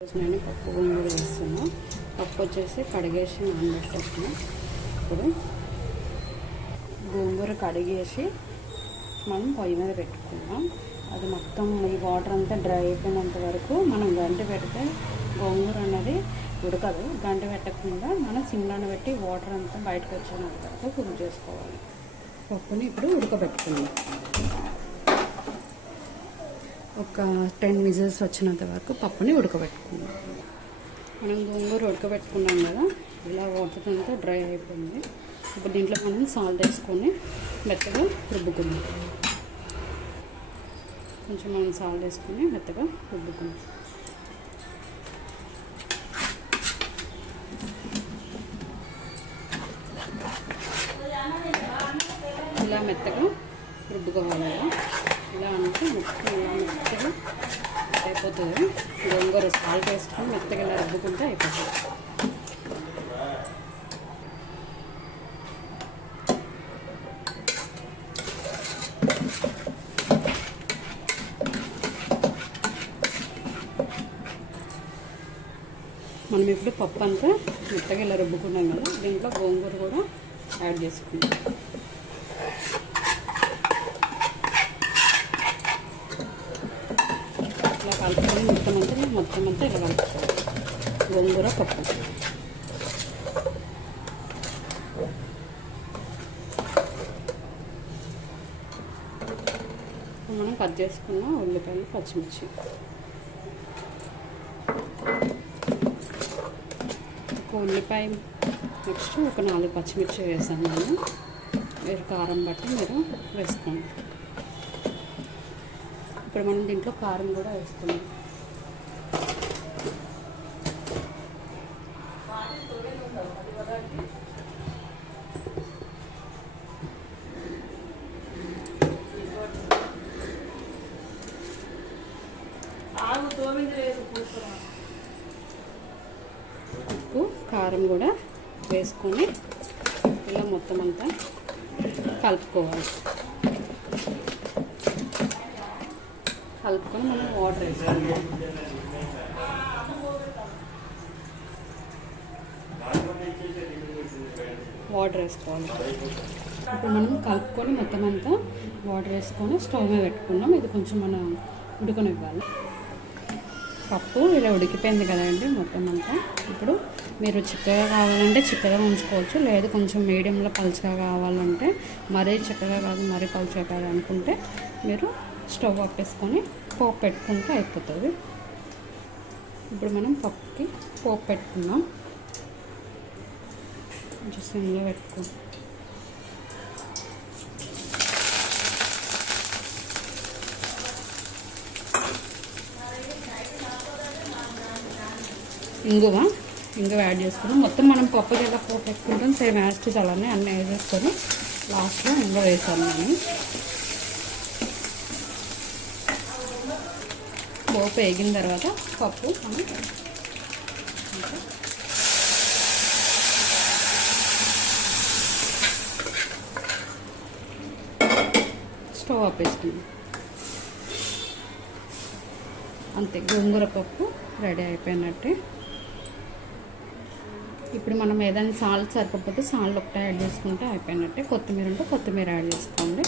నేను పప్పు గోంగూర వేస్తున్నాను. పప్పు వచ్చేసి కడిగేసి నానబెట్టేసిన. ఇప్పుడు గోంగూర కడిగేసి మనం పొయ్యి మీద పెట్టుకుందాం. అది మొత్తం ఈ వాటర్ అంతా డ్రై అయిపోయినంత వరకు మనం గంట పెడితే గోంగూర అనేది ఉడకదు. గంట పెట్టకుండా మనం సిమ్లోనే పెట్టి వాటర్ అంతా బయటకు వచ్చేంత వరకు కుక్ చేసుకోవాలి. పప్పుని ఇప్పుడు ఉడకబెట్టుకుందాం. ఒక 10 విజిల్స్ వచ్చినంత వరకు పప్పుని ఉడకబెట్టుకుందాం. మనం గోంగూర ఉడకబెట్టుకున్నాం కదా, ఇలా వాటర్ అంతా డ్రై అయిపోయింది. ఇప్పుడు దీంట్లో మనం సాల్ట్ వేసుకొని మెత్తగా రుబ్బుకుందాం. కొంచెం మనం సాల్ట్ వేసుకొని మెత్తగా రుబ్బుకుందాం. ఇలా మెత్తగా రుబ్బుకోవాలి. ఇలా అంటే మొత్తం ఇలా మెత్తగా అయిపోతుంది. గోంగూర సాల్ట్ వేసుకొని మెత్తగా ఇలా రుబ్బుకుంటే అయిపోతుంది. మనం ఇప్పుడు పప్పు అంతా మెత్తగా ఇలా రుబ్బుకున్నాం కదా, దీంట్లో గోంగూర కూడా యాడ్ చేసుకుందాం. ఇలా కలుపుకొని మొత్తం అంతా ఇలా కలుపుకోవాలి. గోంగూర పప్పు మనం కట్ చేసుకున్న ఉల్లిపాయలు, పచ్చిమిర్చి, ఒక ఉల్లిపాయ, నెక్స్ట్ ఒక 4 పచ్చిమిర్చి వేసాను నేను. మీరు కారం బట్టి మీరు వేసుకోండి. ఇప్పుడు మనం దీంట్లో కారం కూడా వేస్తున్నాం. ఉప్పు, కారం కూడా వేసుకొని ఇలా మొత్తం అంతా కలుపుకోవాలి. కలుపుకొని మనం వాటర్ వేసుకోవాలి. ఇప్పుడు మనం కలుపుకొని మొత్తం అంతా వాటర్ వేసుకొని స్టవ్ మీద పెట్టుకున్నాం. ఇది కొంచెం మనం ఉడకనివ్వాలి. పప్పు ఇలా ఉడికిపోయింది కదండి మొత్తం అంతా. ఇప్పుడు మీరు చిక్కగా కావాలంటే చిక్కగా ఉంచుకోవచ్చు, లేదు కొంచెం మీడియంలో పలుచగా కావాలంటే, మరీ చిక్కగా కాదు మరీ పలుచగా కాదు అనుకుంటే మీరు స్టవ్ ఆపేసుకొని పోపు పెట్టుకుంటే అయిపోతుంది. ఇప్పుడు మనం పప్పుకి పోపు పెట్టుకుందాం. కొంచెం సిమ్లో పెట్టుకుందాం. ఇంగువ యాడ్ చేసుకున్నాం. మొత్తం మనం పప్పు ఎలా పోపు పెట్టుకుంటాం సేమ్ యాస్టిస్ అలానే అన్నీ వేసేసుకొని లాస్ట్లో ఇంగువ వేసాను నేను. పోపు వేగిన తర్వాత పప్పు మనం స్టవ్ ఆపేసుకుందాం. అంతే, గోంగూర పప్పు రెడీ అయిపోయినట్టే. ఇప్పుడు మనం ఏదైనా సాల్ట్ సరిపోతే సాల్ట్ ఒకటే యాడ్ చేసుకుంటే అయిపోయినట్టే. కొత్తిమీర ఉంటే కొత్తిమీర యాడ్ చేసుకోండి.